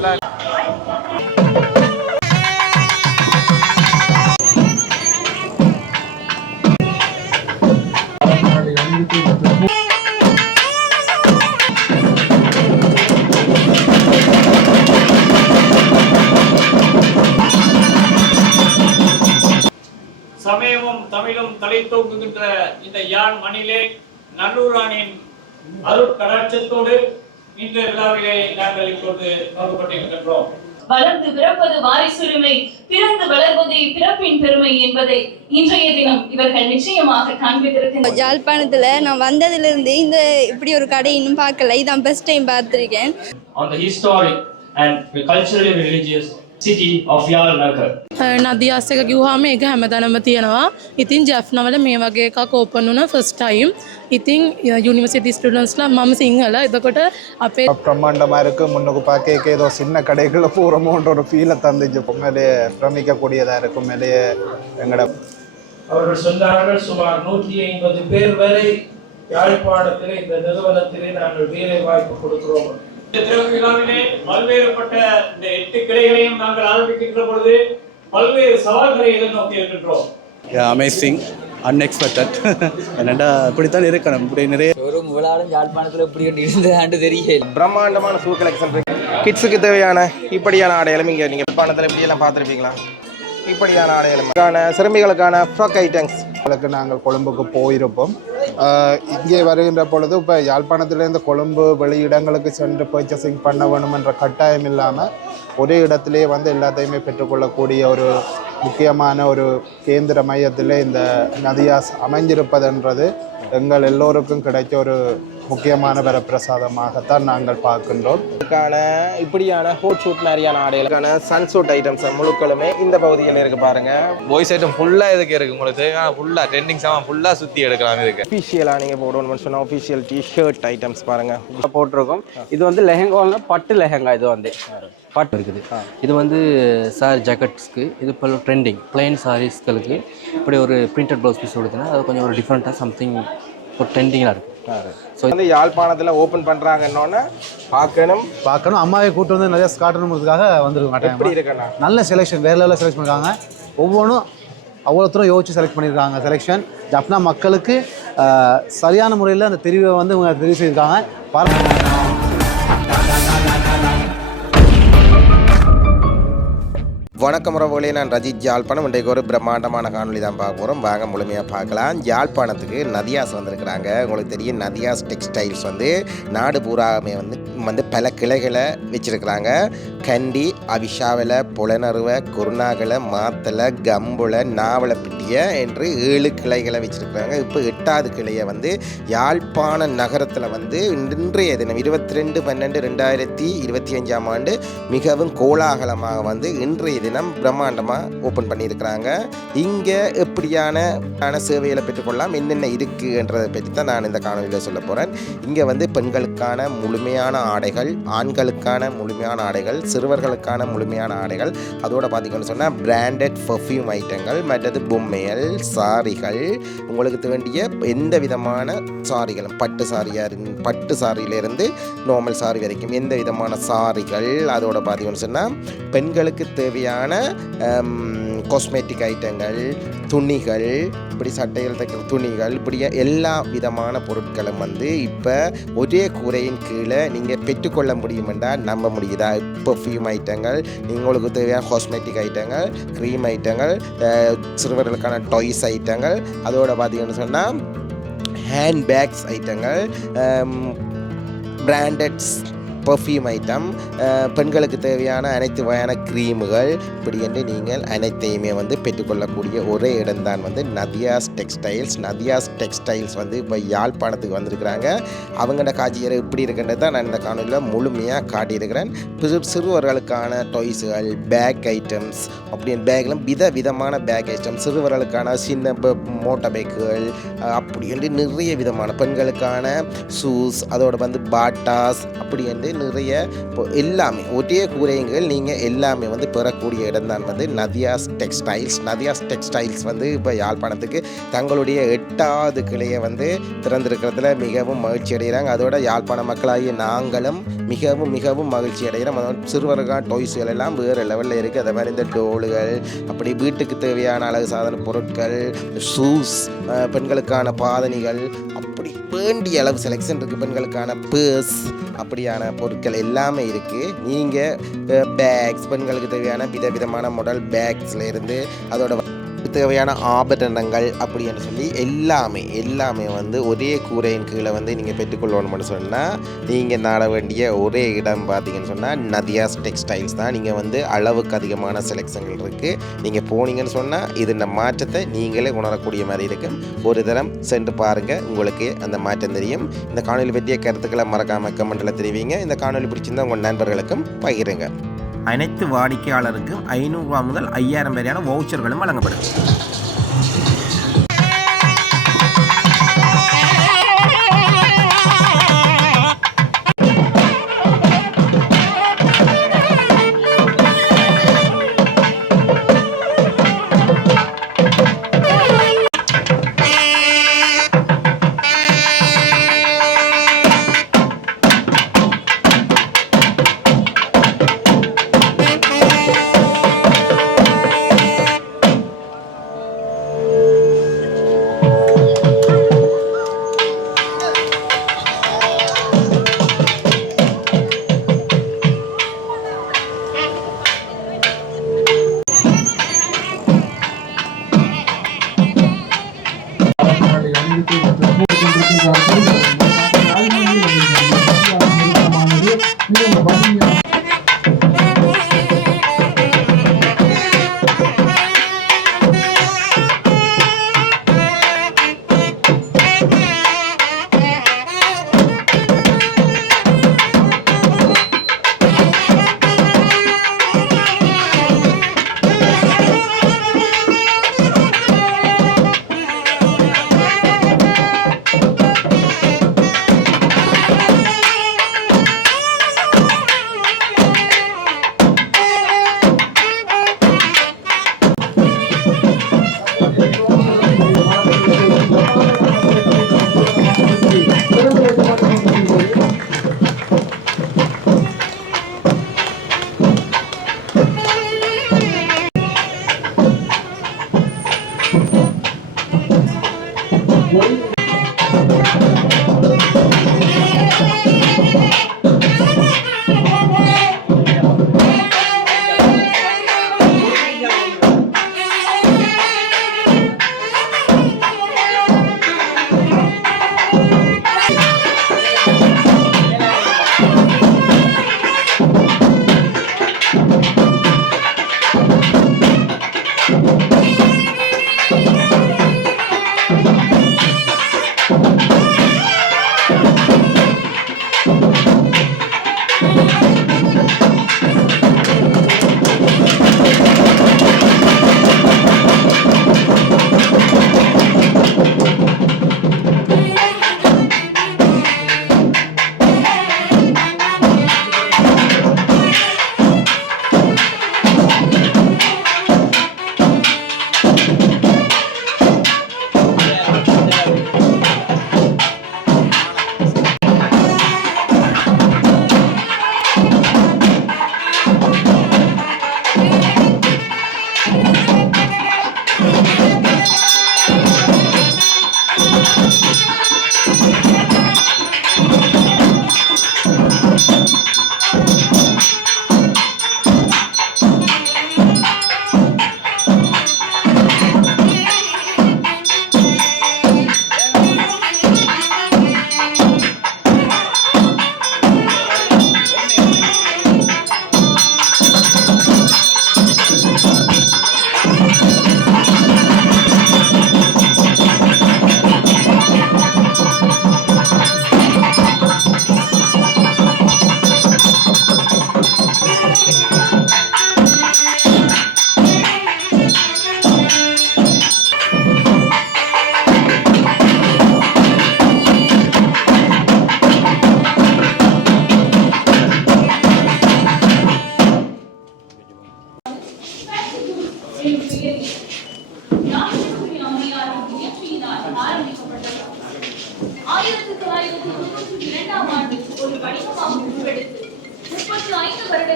சமயமும் தமிழும் தலை தூக்குகின்ற இந்த யாழ் மண்ணிலே நல்லூரானின் அருட்கடாட்சத்தோடு இந்த விழாவிலே நாங்கள் இப்போது பங்குபட்டிருக்கின்றோம். வளர்ந்து பிறப்பது வாரிசுரிமை, பிறந்து வளர்வது பிறப்பின் பெருமை என்பதை இன்றைய தினம் இவர்கள் நிச்சயமாக காண்பித்திருக்கின்றனர். யாழ்ப்பாணத்துல நான் வந்ததிலிருந்து இந்த இப்படி ஒரு கடை இன்னும் பார்க்கல, இதான் ஃபர்ஸ்ட் டைம் பார்த்திருக்கேன். On the historic and culturally religious city of Yalnagar. නදියාස් එක කිව්වහම ඒක හැමතැනම තියෙනවා. ඉතින් ජැෆ්නවල මේ වගේ එකක් ඕපන් වුණා ෆස්ට් ටයිම්. ඉතින් யூனிவர்சிட்டி ஸ்டூடெண்ட்ஸ்லாம் மම சிங்கள එතකොට අපේ பிரம்மாண்டமாக இருக்குது. முன்னுக்கு பார்க்க ஏதோ சின்ன கடைகளில் போகிறோமோன்ற ஒரு ஃபீலை தந்துச்சு. மேலேயே பிரமிக்கக்கூடியதாக இருக்கும். மேலேயே எங்களோட அவர்கள் சொன்னார்கள் சுமார் 150 பேர் வரை யாழ்ப்பாணத்திலே இந்த நிறுவனத்திலே நாங்கள் வேலை வாய்ப்பு கொடுக்கிறோம். இந்த திறப்பு விழாவிலே பல்வேறுபட்ட இந்த 8 கிளைகளையும் நாங்கள் ஆரம்பிக்கின்ற பொழுது பல்வேறு சவால்களை எதிர்நோக்கி இருக்கின்றோம். Amazing, unexpected. என்னடா இப்படித்தான் இருக்கணும். இப்படி நிறைய ஒரு முதலாளம் யாழ்ப்பாணத்தில் இப்படி இருந்ததாண்டு தெரியல. பிரம்மாண்டமான ஷூ கலெக்ஷன் இருக்கு. கிட்ஸுக்கு தேவையான இப்படியான ஆடைகளும் இங்கே நீங்கள் யாழ்ப்பாணத்தில் இப்படியெல்லாம் பார்த்துருப்பீங்களா? இப்படியான ஆடைகளுக்கான சிறுமிகளுக்கான ஃப்ராக் ஐட்டம்ஸ் நாங்கள் கொழும்புக்கு போயிருப்போம். இங்கே வருகின்ற பொழுது இப்போ யாழ்ப்பாணத்திலேருந்து கொழும்பு வெளியிடங்களுக்கு சென்று பர்ச்சேசிங் பண்ண வேணும் என்ற கட்டாயம் இல்லாமல் ஒரே இடத்திலே வந்து எல்லாத்தையுமே பெற்றுக்கொள்ளக்கூடிய ஒரு முக்கியமான ஒரு கேந்திர மையத்தில் இந்த நதியாஸ் அமைஞ்சிருப்பதென்றது எங்கள் எல்லோருக்கும் கிடைச்ச ஒரு முக்கியமான வரப்பிரசாதமாகத்தான் நாங்கள் பார்க்கின்றோம். இதுக்கான இப்படியான ஹோட் ஷூட் மாதிரியான ஆடைகளுக்கான சன்சூட் ஐட்டம்ஸ் முழுக்களுமே இந்த பகுதியில் இருக்குது பாருங்கள். பாய்ஸ் ஐட்டம் ஃபுல்லாக இதுக்கு இருக்குது. உங்களுக்கு ஃபுல்லாக ட்ரெண்டிங் சாமான் ஃபுல்லாக சுற்றி எடுக்கலாம். இதுக்கு ஒஃபிஷியலாக நீங்கள் போடணும்னு சொன்னால் ஒஃபிஷியல் டிஷர்ட் ஐட்டம்ஸ் பாருங்கள் போட்டிருக்கோம். இது வந்து லெஹங்காவில் பட்டு லெஹங்கா. இது வந்து பட்டு இருக்குது. இது வந்து சாரி ஜாக்கெட்ஸ்க்கு இது இப்போ ட்ரெண்டிங் பிளைன் சாரீஸ்களுக்கு இப்படி ஒரு பிரிண்டட் ப்ளவுஸ் பீஸ் கொடுத்தீங்கன்னா அது கொஞ்சம் ஒரு டிஃப்ரெண்ட்டாக சம்திங் ஒரு ட்ரெண்டிங்காக இருக்குது. ஸோ வந்து யாழ்ப்பாணத்தில் ஓப்பன் பண்ணுறாங்கன்னொன்னே பார்க்கணும். அம்மாவை கூட்டு வந்து நிறைய காட்டணுங்கிறதுக்காக வந்துருக்க எப்படி இருக்குண்ணா? நல்ல செலெக்ஷன், வேறு லெவலில் செலக்ட் பண்ணியிருக்காங்க. ஒவ்வொன்றும் அவ்வளோ தூரம் யோசிச்சு செலக்ட் பண்ணியிருக்காங்க. செலெக்ஷன் ஜப்னா மக்களுக்கு சரியான முறையில் அந்த தெரிவை வந்து இவங்க தெரிவு செய்திருக்காங்க. வணக்கம் உறவுகளே, நான் ரஜித் யாழ்ப்பாணம். இன்றைக்கு ஒரு பிரம்மாண்டமான காணொலி தான் பார்க்க போகிறோம். வாங்க முழுமையாக பார்க்கலாம். யாழ்ப்பாணத்துக்கு நதியாஸ் வந்திருக்கிறாங்க. உங்களுக்கு தெரியும் நதியாஸ் டெக்ஸ்டைல்ஸ் வந்து நாடு பூராமே வந்து பல கிளைகளை வச்சுருக்கிறாங்க. கண்டி, அவிஷாவில், புலனறுவை, குருநாகலை, மாத்தலை, கம்புளை, நாவலப்பிட்டிய என்று 7 கிளைகளை வச்சுருக்கிறாங்க. இப்போ 8வது கிளையை வந்து யாழ்ப்பாண நகரத்தில் வந்து இன்றைய தினம் 22/12/2025 மிகவும் கோலாகலமாக வந்து இன்றைய தினம் பிரம்மாண்டமாக ஓப்பன் பண்ணியிருக்கிறாங்க. இங்கே எப்படியான சேவைகளை பெற்றுக்கொள்ளலாம், என்னென்ன இருக்குன்றதை பற்றி தான் நான் இந்த காணொலியில் சொல்ல போகிறேன். இங்கே வந்து பெண்களுக்கான முழுமையான ஆடைகள், ஆண்களுக்கான முழுமையான ஆடைகள், சிறுவர்களுக்கான முழுமையான ஆடைகள், அதோடு பார்த்திங்கன்னு சொன்னால் பிராண்டட் பர்ஃப்யூம் ஐட்டங்கள், மற்றது பொம்மைகள், சாரிகள், உங்களுக்கு வேண்டிய எந்த விதமான சாரிகளும் பட்டு சாரியிலேருந்து நார்மல் சாரி வரைக்கும் எந்த விதமான சாரிகள், அதோட பார்த்திங்கன்னு சொன்னால் பெண்களுக்கு தேவையான காஸ்மெட்டிக் ஐட்டங்கள், துணிகள், இப்படி சட்டைகள் தைக்கிற துணிகள், இப்படி எல்லா விதமான பொருட்களும் வந்து இப்போ ஒரே கூரையின் கீழே நீங்கள் பெற்றுக்கொள்ள முடியும் என்றால் நம்ப முடியுதா? பர்ஃப்யூம் ஐட்டங்கள், உங்களுக்கு தேவையான காஸ்மெட்டிக் ஐட்டங்கள், க்ரீம் ஐட்டங்கள், சிறுவர்களுக்கான டாய்ஸ் ஐட்டங்கள், அதோடு பார்த்தீங்கன்னு சொன்னால் ஹேண்ட்பேக்ஸ் ஐட்டங்கள், பிராண்டட்ஸ் பர்ஃப்யூம் ஐட்டம், பெண்களுக்கு தேவையான அனைத்து வகையான க்ரீமுகள், இப்படி என்று நீங்கள் அனைத்தையுமே வந்து பெற்றுக்கொள்ளக்கூடிய ஒரே இடம்தான் வந்து நதியாஸ் டெக்ஸ்டைல்ஸ். நதியாஸ் டெக்ஸ்டைல்ஸ் வந்து இப்போ யாழ்ப்பாணத்துக்கு வந்திருக்கிறாங்க. அவங்களோட காட்சியரை இப்படி இருக்கின்றது தான் நான் இந்த காணொலியில் முழுமையாக காட்டியிருக்கிறேன். சிறுவர்களுக்கான டாய்ஸுகள், பேக் ஐட்டம்ஸ், அப்படின்னு பேக்கில் விதமான பேக் ஐட்டம்ஸ், சிறுவர்களுக்கான சின்ன மோட்டார் பைக்குகள், அப்படி என்று நிறைய விதமான பெண்களுக்கான ஷூஸ், அதோடு வந்து பாட்டாஸ், அப்படி என்று வந்து நிறைய எல்லாமே ஒரே கூரைகள் நீங்கள் எல்லாமே வந்து பெறக்கூடிய இடம் தான் வந்து நதியாஸ் டெக்ஸ்டைல்ஸ். நதியாஸ் டெக்ஸ்டைல்ஸ் வந்து இப்போ யாழ்ப்பாணத்துக்கு தங்களுடைய 8வது கிளையை வந்து திறந்திருக்கிறதுல மிகவும் மகிழ்ச்சி அடைகிறாங்க. அதோட யாழ்ப்பாண மக்களாகிய நாங்களும் மிகவும் மிகவும் மகிழ்ச்சி அடைகிறோம். அதாவது சிறுவர்கள் டாய்ஸ்கள் எல்லாம் வேறு லெவலில் இருக்குது. அதே மாதிரி இந்த டோலுகள், அப்படி வீட்டுக்கு தேவையான அழகு சாதன பொருட்கள், ஷூஸ், பெண்களுக்கான பாதணிகள், அப்படி வேண்டிய அளவு செலெக்ஷன் இருக்குது. பெண்களுக்கான பேர்ஸ் அப்படியான பொருட்கள் எல்லாமே இருக்குது. நீங்கள் பேக்ஸ், பெண்களுக்கு தேவையான விதவிதமான மாடல் பேக்ஸில் இருந்து அதோட தேவையான ஆபரணங்கள் அப்படின்னு சொல்லி எல்லாமே வந்து ஒரே கூரையின் கீழே வந்து நீங்கள் பெற்றுக்கொள்ளணும்னு சொன்னால் நீங்கள் நாட வேண்டிய ஒரே இடம் பார்த்தீங்கன்னு சொன்னால் நதியாஸ் டெக்ஸ்டைல்ஸ் தான். நீங்கள் வந்து அளவுக்கு அதிகமான செலெக்ஷன்கள் இருக்குது. நீங்கள் போனீங்கன்னு சொன்னால் இந்த மாற்றத்தை நீங்களே உணரக்கூடிய மாதிரி இருக்கும். ஒரு தரம் சென்று பாருங்கள், உங்களுக்கு அந்த மாற்றம் தெரியும். இந்த காணொலி பற்றிய கருத்துக்களை மறக்காமல் கமெண்ட்டில் தெரிவிங்க. இந்த காணொலி பிடிச்சிருந்தால் உங்கள் நண்பர்களுக்கும் பகிருங்க. அனைத்து வாடிக்கையாளருக்கும் 500 ரூபா முதல் 5000 வரையான வவுச்சர்களும் வழங்கப்படும்.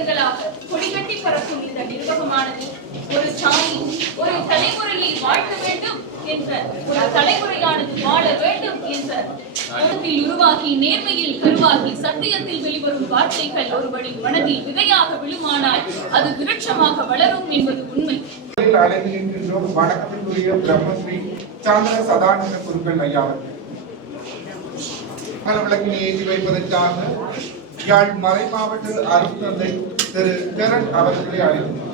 தலைமுறைகளாக கொடிகட்டி பறக்கும் இந்த நிர்வாகமானது ஒரு சாமி ஒரு தலைமுறையை வாழ்த்த வேண்டும் என்ற ஒரு தலைமுறையானது வாழ வேண்டும் என்ற மனத்தில் உருவாக்கி நேர்மையில் கருவாகி சத்தியத்தில் வெளிவரும் வார்த்தைகள் ஒருவடி மனதில் விதையாக விழுமானால் அது விருட்சமாக வளரும் என்பது உண்மை. வணக்கத்திற்குரிய பிரம்மஸ்ரீ சாந்திர சதானந்த குருக்கள் ஐயா விளக்கினை ஏற்றி வைப்பதற்காக யாழ் மறை மாவட்ட அருட்தந்தை திரு கரண் அவர்களை அழைத்தார்.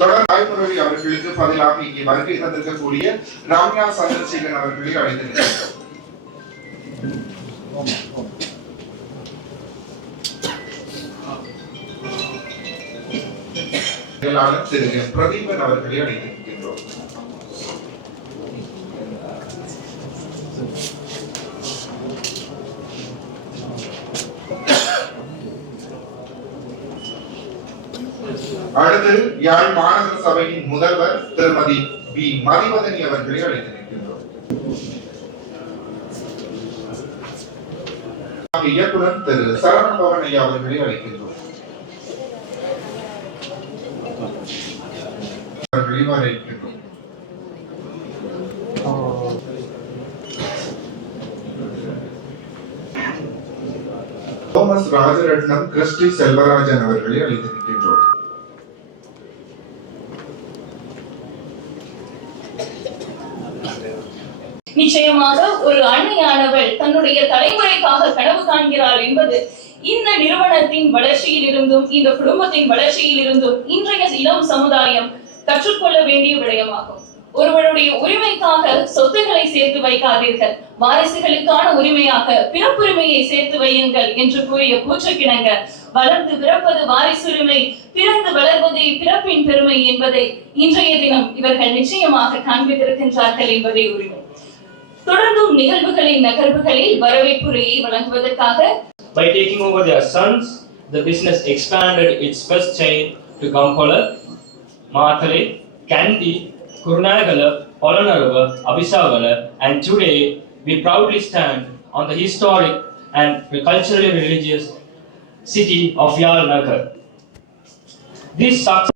தொடர் அவர்களுக்கு பதிலாக இங்கே வருகை தந்திருக்கக்கூடிய ராம்யா சந்திரசேகரன் அவர்களை அழைத்திருக்கிறார். திரு பிரதீபன் அவர்களை அழைத்திருக்கின்றோம். அடுத்து யாழ் மாநகர சபையின் முதல்வர் திருமதி பி மதிவதனி அவர்களை அழைத்திருக்கின்றோம். இயக்குனர் திரு சரவண பவன் ஐயா அவர்களை அழைக்கின்றோம். தோமஸ் ராஜரட்னம் கிறிஸ்டி செல்வராஜன் அவர்களை அழைத்திருக்கின்றோம். நிச்சயமாக ஒரு அன்னையானவள் தன்னுடைய தலைமுறைக்காக கனவு காண்கிறாள் என்பது இந்த நிறுவனத்தின் வளர்ச்சியில் இருந்தும் இந்த குடும்பத்தின் வளர்ச்சியில் இருந்தும் இன்றைய இளம் சமுதாயம் கற்றுக்கொள்ள வேண்டிய விடயமாகும். ஒருவருடைய உரிமைக்காக சொத்துக்களை சேர்த்து வைக்காதீர்கள், வாரிசுகளுக்கான உரிமையாக பிறப்புரிமையை சேர்த்து வையுங்கள் என்று கூறிய கூற்றுக்கிணங்க வளர்ந்து பிறப்பது வாரிசுரிமை, பிறந்து வளர்வதே பிறப்பின் பெருமை என்பதை இன்றைய தினம் இவர்கள் நிச்சயமாக காண்பித்திருக்கின்றார்கள் என்பதே உரிமை. தொடர்ந்தும் நிகழ்வுகளின் நகர்வுகளில் வரவேற்புரையை வழங்குவதற்காக By taking over their sons, the business expanded its first chain to Kampala, Maathale, Kandy, Kurunagala, Polonnaruwa, Abhisagala, and today we proudly stand on the historic and culturally religious city of Yal Nagar. This success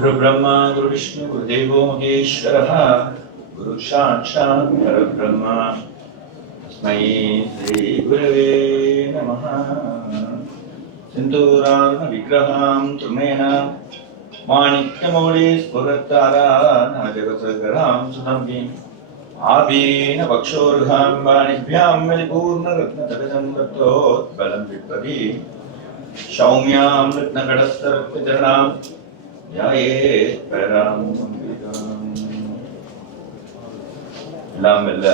Guru Brahma, Guru Vishnu, Guru Devo Maheshwara, Guru Sakshat Parabrahma, Tasmai Shri Gurave Namaha. Sindurarna Vigraham Trumena, Manikyamolis Purattara, Najagasagaram Sudambim, Abhina Vakshorgham Banibhyam Melipurna Ratna Tagasam Rattot Balam Vipadi, Shaumyam Ratna Kadastar Pijaranam, Jaye Param Vidam. எல்லாம் வெல்ல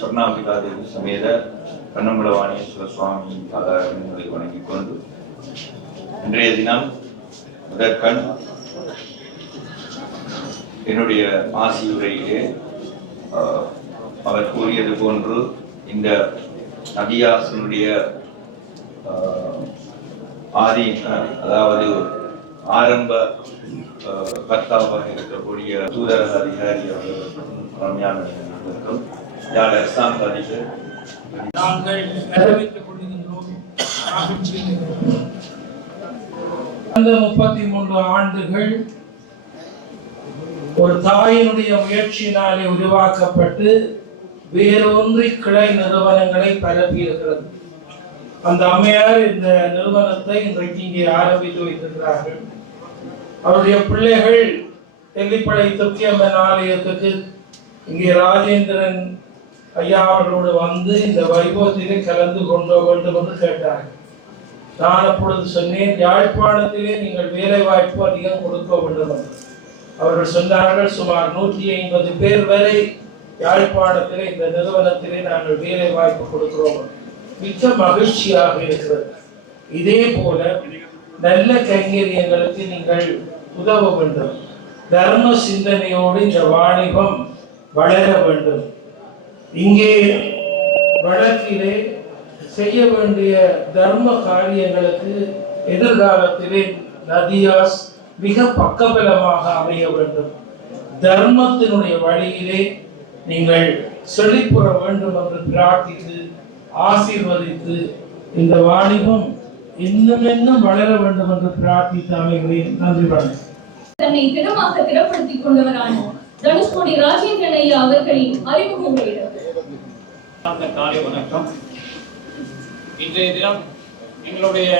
சொர்ணாம்பிகா தேவி சமேத கண்ணம்பலவாணீஸ்வர சுவாமி பாதாரங்களை வணங்கிக் கொண்டு இன்றைய தினம் முதற்கண் என்னுடைய ஆசியுரையிலே அவர் கூறியது போன்று இந்த நபியாசனுடைய ஆதி அதாவது ஆரம்ப கர்த்தாவாக இருக்கக்கூடிய தூதரக அதிகாரி அவர்களுக்கும் யார் அரசாங்க அதிபர் நாங்கள் வரவேற்றுக் கொள்கின்றோம். அந்த 33 ஆண்டுகள் ஒரு தாயினுடைய முயற்சியினாலே உருவாக்கப்பட்டு வேறொன்றி கிளை நிறுவனங்களை பரப்பியிருக்கிறது. அந்த அம்மையார் இந்த நிறுவனத்தை இன்றைக்கு இங்கே ஆரம்பித்து வைத்திருக்கிறார்கள். அவருடைய பிள்ளைகள் தெல்லிப்படை துர்க்கியம்மன் ஆலயத்துக்கு இங்கே ராஜேந்திரன் ஐயா அவர்களோடு வந்து இந்த வைபவத்திலே கலந்து கொள்ள வேண்டும் என்று கேட்டார்கள். நான் அப்பொழுது சொன்னேன், யாழ்ப்பாணத்திலே நீங்கள் வேலை வாய்ப்பு அதிகம் கொடுக்க வேண்டும் என்று. அவர்கள் சொன்னார்கள், சுமார் 150 பேர் வரை யாழ்ப்பாணத்திலே இந்த நிறுவனத்திலே நாங்கள் வேலை வாய்ப்பு கொடுக்கிறோம். மிக்க மகிழ்ச்சியாக இருக்கிறது. இதே போல நல்ல கைங்கரியங்களுக்கு நீங்கள் உதவ வேண்டும். தர்ம சிந்தனையோடு இந்த வாணிபம் வளர வேண்டும். இங்கே வழக்கிலே செய்ய வேண்டிய தர்ம காரியங்களுக்கு எதிர்காலத்திலே நதியாஸ் மிக பக்கபலமாக அமைய வேண்டும். தர்மத்தினுடைய வழியிலே நீங்கள் செழிப்புற வேண்டும் என்று பிரார்த்தித்து ஆசீர்வதித்து இந்த வாணிபம் இன்னும் வளர வேண்டும் என்று பிரார்த்தித்து அமைகிறேன். நன்றி. வணக்கம். தன்னை திடமாக திடப்படுத்திக் கொண்டவரான தனுஷ்கோடி ராஜேந்திரன் ஐயா அவர்களின் அறிமுகங்களிடம் காலை வணக்கம். இன்றைய தினம் எங்களுடைய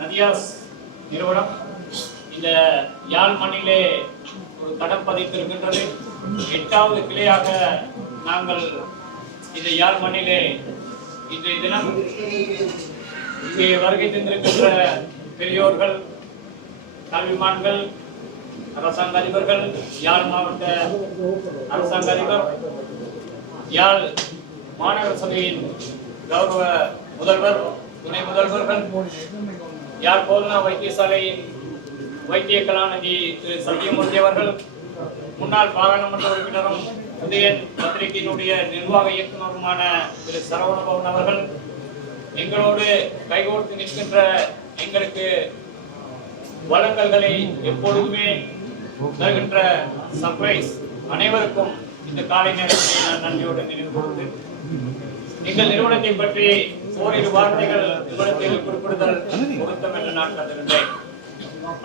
நதியாஸ் நிறுவனம் இந்த யாழ் மண்ணிலே ஒரு தடம் பதித்திருக்கின்றது. 8வது கிளையாக நாங்கள் இந்த யாழ் மண்ணிலே இன்றைய தினம் இங்கே வருகை தந்திருக்கின்ற பெரியோர்கள், கல்விமான்கள், அரசாங்க அதிபர்கள், யாழ் மாவட்ட அரசாங்க அதிபர், யாழ் மாநகர சபையின் கௌரவ முதல்வர், துணை முதல்வர்கள், யாழ் போதனா வைத்தியசாலையின் வைத்திய கலாநிதி திரு சத்தியமூர்த்தி அவர்கள், முன்னாள் பாராளுமன்ற உறுப்பினரும் உதயன் பத்திரிகையினுடைய நிர்வாக இயக்குநருமான திரு சரவணபவன் அவர்கள், எங்களோடு கைகோர்த்து நிற்கின்ற எங்களுக்கு வழங்கல்களை எப்பொழுதுமே தருகின்ற சர்ப்ரைஸ் அனைவருக்கும் இந்த காலை நேரத்தில் நான் நன்றியோடு நினைவு கூறுகிறேன். எங்கள் நிறுவனத்தை பற்றி ஓரிரு வார்த்தைகள் நிறுவனத்தில் குறிப்பிடுதல் பொருத்தம் என்று நான் கருதுகின்றேன்.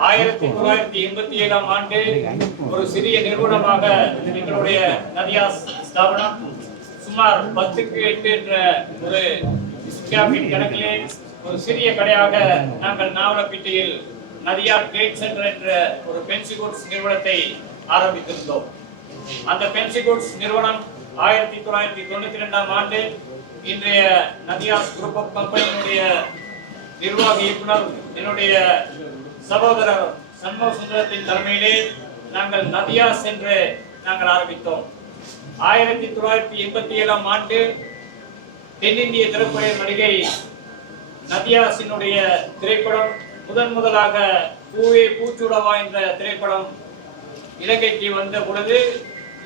1987ஆம் ஆண்டு ஒரு சிறிய நிறுவனமாக எங்களுடைய நதியாஸ் ஸ்தாபனம் சுமார் 10க்கு 8 என்ற ஒரு கணக்கிலே ஒரு சிறிய கடையாக நாங்கள் நாவலப்பிட்டியில் நதியா ட்ரேட் சென்டர் என்ற ஒரு பென்சி குட்ஸ் நிறுவனத்தை ஆரம்பித்திருந்தோம். அந்த பென்சி குட்ஸ் நிறுவனம் 1992ஆம் ஆண்டு இன்றைய நதியாஸ் குரூப் ஆஃப் கம்பெனியினுடைய நிர்வாக இயக்குனர் என்னுடைய சகோதரர் சண்முக சுந்தரத்தின் தலைமையிலே நாங்கள் நதியாஸ் என்று நாங்கள் ஆரம்பித்தோம். 1987ஆம் ஆண்டு தென்னிந்திய திரைப்பட நடிகை நதியாஸினுடைய திரைப்படம் முதலாக பூவே பூச்சூடவா என்ற திரைப்படம் இலங்கைக்கு வந்த பொழுது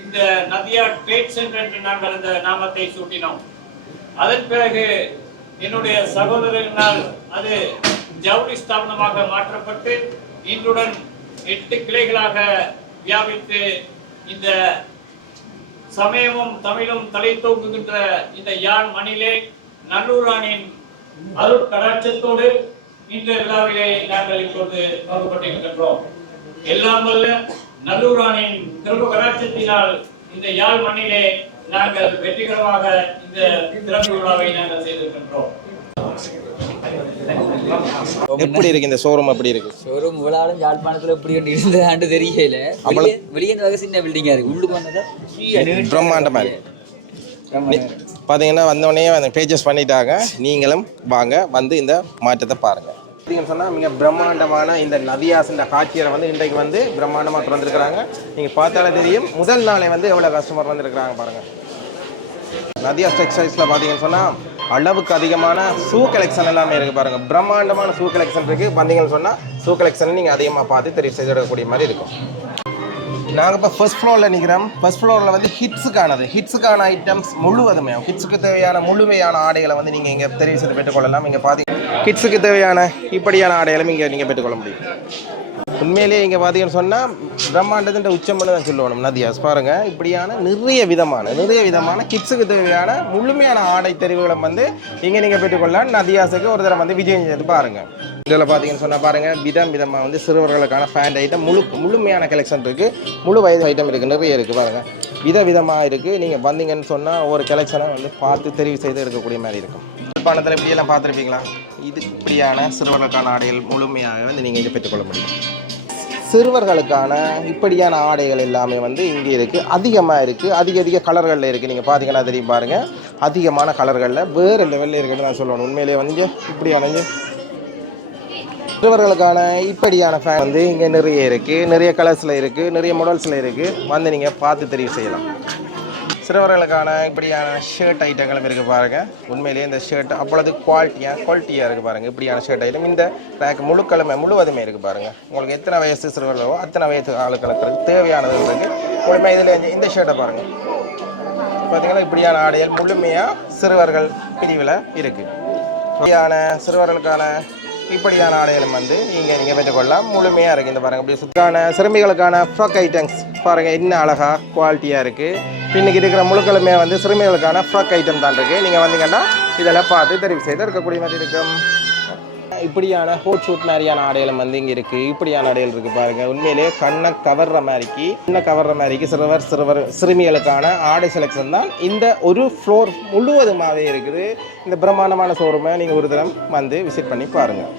இந்த நதியா ட்ரேட் சென்டர் என்று நாங்கள் அந்த நாமத்தை சூட்டினோம். அதன் பிறகு என்னுடைய சகோதரனால் அது ஜவுளி ஸ்தாபனமாக மாற்றப்பட்டு இன்றுடன் 8 கிளைகளாக வியாபித்து இந்த சமயமும் தமிழும் தலை தூங்குகின்ற இந்த யாழ் மண்ணிலே நல்லூரானின் அருள் கடாட்சத்தோடு இந்த விழாவிலே நாங்கள் இப்போது பங்குபட்டிருக்கின்றோம். எல்லாம் வல்ல நல்லூரானின் திரும்ப கடாட்சத்தினால் இந்த யாழ் மண்ணிலே நாங்கள் வெற்றிகரமாக இந்த திறப்பு விழாவை நாங்கள் செய்திருக்கின்றோம். எப்படி இருக்கு இந்த ஷோரூம்? எப்படி இருக்கு ஷோரூம்? இவ்வளவு யாழ்ப்பாணத்துல எப்படி இருந்ததாண்டு தெரியல. வெளியே வகை சின்ன பில்டிங்கா இருக்கு, உள்ளுக்கு வந்ததா பிரம்மாண்டமா இருக்கு. பார்த்தீங்கன்னா வந்தோடனே பேஜஸ் பண்ணிட்டாங்க. நீங்களும் வாங்க வந்து இந்த மாற்றத்தை பாருங்க. பார்த்தீங்கன்னு சொன்னால் மிக பிரம்மாண்டமான இந்த நதியாஸ் இந்த காட்சியரை வந்து இன்றைக்கு வந்து பிரம்மாண்டமாக திறந்துருக்குறாங்க. நீங்கள் பார்த்தாலே தெரியும் முதல் நாளே வந்து எவ்வளோ கஸ்டமர் வந்துருக்குறாங்க பாருங்கள். நதியாஸ் டெக்ஸ்டைல்ஸில் பார்த்தீங்கன்னு சொன்னால் அளவுக்கு அதிகமான ஷூ கலெக்ஷன் எல்லாமே இருக்குது பாருங்கள். பிரம்மாண்டமான ஷூ கலெக்ஷன் இருக்குது. பார்த்தீங்கன்னு சொன்னால் ஷூ கலெக்ஷன் நீங்கள் அதிகமாக பார்த்து தெரிவு செய்திடக்கூடிய மாதிரி இருக்கும். நாங்கள் இப்போ ஃபர்ஸ்ட் ஃப்ளோரில் நிற்கிறோம். ஃபர்ஸ்ட் ஃப்ளோரில் வந்து ஹிட்ஸுக்கான ஐட்டம்ஸ் முழுவதுமே கிட்ஸுக்கு தேவையான முழுமையான ஆடைகளை வந்து நீங்கள் இங்கே தெரிவு செய்து பெற்றுக்கொள்ளலாம். இங்கே பார்த்தீங்கன்னா கிட்ஸுக்கு தேவையான இப்படியான ஆடைகளும் இங்கே நீங்கள் பெற்றுக்கொள்ள முடியும். உண்மையிலேயே இங்கே பார்த்தீங்கன்னு சொன்னால் பிரம்மாண்டத்தின் உச்சம்னு தான் சொல்லணும். நதியாஸ் பாருங்கள், இப்படியான நிறைய விதமான கிட்ஸுக்கு தேவையான முழுமையான ஆடை தெரிவுகளை வந்து இங்கே நீங்கள் பெற்றுக்கொள்ளலாம். நதியாஸுக்கு ஒரு தடவை வந்து விஜயம் செய்து பாருங்கள். இதில் பார்த்தீங்கன்னு சொன்னால் பாருங்கள், விதமாக வந்து சிறுவர்களுக்கான பேண்ட் ஐட்டம் முழுமையான கலெக்ஷன் இருக்குது. முழு வயது ஐட்டம் இருக்குது, நிறைய இருக்குது பாருங்கள். விதமாக இருக்குது. நீங்கள் வந்தீங்கன்னு சொன்னால் ஒரு கலெக்ஷனை வந்து பார்த்து தெரிவு செய்து எடுக்கக்கூடிய மாதிரி இருக்கும். யாழ்ப்பாணத்தில் இப்படியெல்லாம் பார்த்துருப்பீங்களா? இது இப்படியான சிறுவர்களுக்கான ஆடைகள் முழுமையாக வந்து நீங்கள் இங்கே பெற்றுக்கொள்ள முடியும். சிறுவர்களுக்கான இப்படியான ஆடைகள் எல்லாமே வந்து இங்கே இருக்குது. அதிகமாக இருக்குது. அதிக கலர்களில் இருக்குது. நீங்கள் பார்த்தீங்கன்னா தெரியும் பாருங்கள், அதிகமான கலர்களில் வேறு லெவலில் இருக்குன்னு நான் சொல்லணும். உண்மையிலே வந்து இப்படியான சிறுவர்களுக்கான இப்படியான ஃபேன் வந்து இங்கே நிறைய இருக்குது. நிறைய கலர்ஸில் இருக்குது, நிறைய மாடல்ஸில் இருக்குது. வந்து நீங்கள் பார்த்து தெரிவு செய்யலாம். சிறுவர்களுக்கான இப்படியான ஷர்ட் ஐட்டங்களும் இருக்குது பாருங்கள். உண்மையிலேயே இந்த ஷர்ட் அப்பொழுது குவாலிட்டியாக இருக்குது பாருங்கள். இப்படியான ஷர்ட் ஐட்டம் இந்த ரேக் முழுவதுமே இருக்குது பாருங்கள். உங்களுக்கு எத்தனை வயசு சிறுவர்களோ அத்தனை வயசு ஆளுக்களுக்கு தேவையானது இருக்குது. உண்மை இதில் இந்த ஷர்ட்டை பாருங்கள். பார்த்தீங்கன்னா இப்படியான ஆடைகள் முழுமையாக சிறுவர்கள் பிரிவில் இருக்குது. இப்படியான சிறுவர்களுக்கான இப்படியான ஆடைகளும் வந்து இங்கே நீங்கள் பெற்றுக்கொள்ளலாம். முழுமையாக இருக்குது. இந்த பாருங்கள் இப்படி சுத்தான சிறுமிகளுக்கான ஃப்ராக் ஐட்டம்ஸ் பாருங்கள் என்ன அழகாக குவாலிட்டியாக இருக்குது. இன்னைக்கு இருக்கிற முழுக்களுமே வந்து சிறுமிகளுக்கான ஃப்ராக் ஐட்டம் தான் இருக்குது. நீங்கள் வந்தீங்கன்னா இதெல்லாம் பார்த்து தெரிவு செய்து இருக்கக்கூடிய மாதிரி இருக்கும். இப்படியான ஹோட் ஷூட் மாதிரியான ஆடைகளும் வந்து இங்கே இருக்குது. இப்படியான ஆடைகள் இருக்குது பாருங்கள். உண்மையிலே கண்ணை கவர்ற மாதிரிக்கு சிறுமிகளுக்கான ஆடை செலெக்ஷன் தான் இந்த ஒரு ஃப்ளோர் முழுவதுமாகவே இருக்குது. இந்த பிரம்மாண்டமான ஷோரூமை நீங்கள் ஒரு தரம் வந்து விசிட் பண்ணி பாருங்கள்.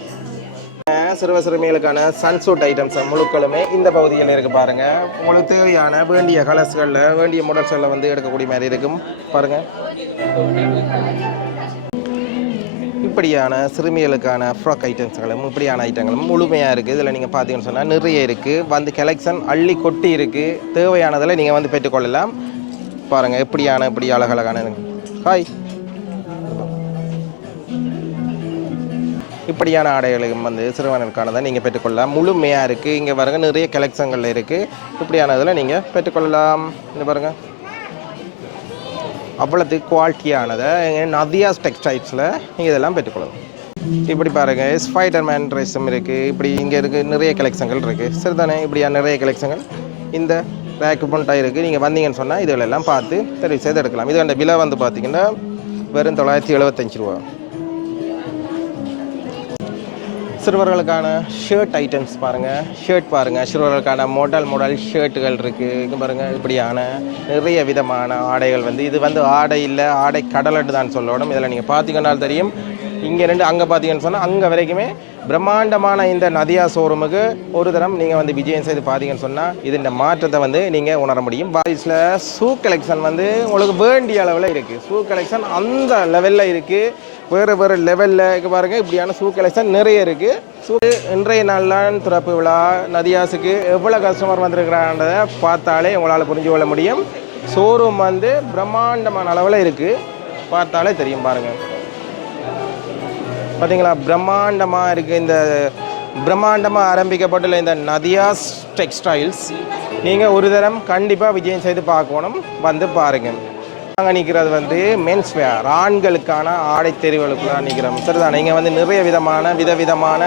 சிறுமிகளுக்கான சன்சூட் ஐட்டம்ஸ் முழுக்களுமே இந்த பகுதியில் இருக்குது பாருங்கள். உங்களுக்கு தேவையான வேண்டிய கலர்ஸ்களில் வேண்டிய மாடல்ஸ்களில் வந்து எடுக்கக்கூடிய மாதிரி இருக்கும் பாருங்கள். இப்படியான சிறுமிகளுக்கான ஃப்ராக் ஐட்டம்ஸ்களும் இப்படியான ஐட்டங்களும் முழுமையாக இருக்குது. இதில் நீங்கள் பார்த்தீங்கன்னு சொன்னால் நிறைய இருக்குது. வந்து கலெக்ஷன் அள்ளி கொட்டி இருக்குது. தேவையானதில் நீங்கள் வந்து பெற்றுக்கொள்ளலாம். பாருங்கள் இப்படி அழகழகான ஹாய் இப்படியான ஆடைகளும் வந்து சிறுவர்களுக்கானதை நீங்கள் பெற்றுக்கொள்ளலாம். முழுமையாக இருக்குது. இங்கே பாருங்கள் நிறைய கலெக்ஷன்கள் இருக்குது. இப்படியானதில் நீங்கள் பெற்றுக்கொள்ளலாம். இந்த பாருங்கள் அவ்வளோது குவாலிட்டியானதை நதியாஸ் டெக்ஸ்டைல்ஸில் நீங்கள் இதெல்லாம் பெற்றுக்கொள்ளலாம். இப்படி பாருங்கள் ஸ்பைடர்மேன் ட்ரெஸ்ஸும் இருக்குது. இப்படி இங்கே இருக்குது நிறைய கலெக்ஷன்கள் இருக்குது. சரிதானே இப்படியான நிறைய கலெக்ஷன்கள் இந்த ரேக்கு பொண்டாக இருக்குது. நீங்கள் வந்தீங்கன்னு சொன்னால் இதெல்லாம் பார்த்து தெரிவு செய்து எடுக்கலாம். இதோட விலை வந்து பார்த்திங்கன்னா வெறும் 975 ரூபா. சிறுவர்களுக்கான ஷர்ட் ஐட்டம்ஸ் பாருங்கள். ஷர்ட் பாருங்கள். சிறுவர்களுக்கான மாடல் ஷர்ட்டுகள் இருக்குது. இங்கே பாருங்கள் இப்படியான நிறைய விதமான ஆடைகள் வந்து இது வந்து ஆடை இல்லை ஆடை கடலட்டு தான் சொல்லணும். இதில் நீங்கள் பார்த்தீங்கன்னா தெரியும். இங்கே ரெண்டு அங்கே பார்த்தீங்கன்னு சொன்னால் அங்கே வரைக்குமே பிரம்மாண்டமான இந்த நதியா ஷோரூமுக்கு ஒரு தரம் நீங்கள் வந்து விஜயம் செய்து பார்த்தீங்கன்னு சொன்னால் இந்த மாற்றத்தை வந்து நீங்கள் உணர முடியும். பாய்ஸில் ஷூ கலெக்ஷன் வந்து உங்களுக்கு வேண்டிய அளவில் இருக்குது. ஷூ கலெக்ஷன் அந்த லெவலில் இருக்குது. வேறு லெவலில் பாருங்கள் இப்படியான ஷூ கலெக்ஷன் நிறைய இருக்குது. ஷூ இன்றைய நாள்லாம் திறப்பு விழா நதியாஸுக்கு எவ்வளோ கஸ்டமர் வந்திருக்கிறான்றதை பார்த்தாலே உங்களால் புரிஞ்சு கொள்ள முடியும். ஷோரூம் வந்து பிரம்மாண்டமான அளவில் இருக்குது. பார்த்தாலே தெரியும் பாருங்கள். பார்த்தீங்களா பிரம்மாண்டமாக இருக்குது. இந்த பிரம்மாண்டமாக ஆரம்பிக்கப்பட்டுள்ள இந்த நதியாஸ் டெக்ஸ்டைல்ஸ் நீங்கள் ஒரு தரம் கண்டிப்பாக விஜயம் செய்து பார்க்கணும். வந்து பாருங்கள். நாங்கள் நிற்கிறது வந்து மென்ஸ் வேர் ஆண்களுக்கான ஆடை தெரிவுகளுக்குள்ள நிற்கிறோம். சரிதான். நீங்கள் வந்து நிறைய விதவிதமான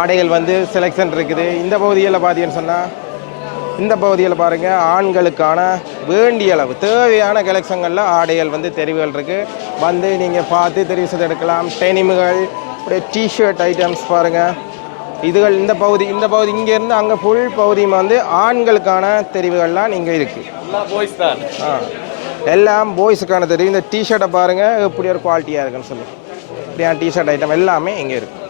ஆடைகள் வந்து செலெக்ஷன் இருக்குது. இந்த பகுதியில் பார்த்தீங்கன்னு சொன்னால் இந்த பகுதியில் பாருங்கள் ஆண்களுக்கான வேண்டிய அளவு தேவையான கலெக்ஷன்களில் ஆடைகள் வந்து தெரிவுகள் இருக்குது. வந்து நீங்கள் பார்த்து தெரிவு செய்து எடுக்கலாம். டெனிமுகள் அப்படியே டிஷர்ட் ஐட்டம்ஸ் பாருங்கள். இதுகள் இந்த பகுதி இங்கேருந்து அங்கே ஃபுல் பகுதியும் வந்து ஆண்களுக்கான தெரிவுகள்லாம் இங்கே இருக்குது. பாய்ஸ் தான். எல்லாம் பாய்ஸுக்கான தெரியும். இந்த டிஷர்ட்டை பாருங்கள் எப்படி ஒரு குவாலிட்டியாக இருக்குன்னு சொல்லி இப்படியான டிஷர்ட் ஐட்டம் எல்லாமே இங்கே இருக்குது.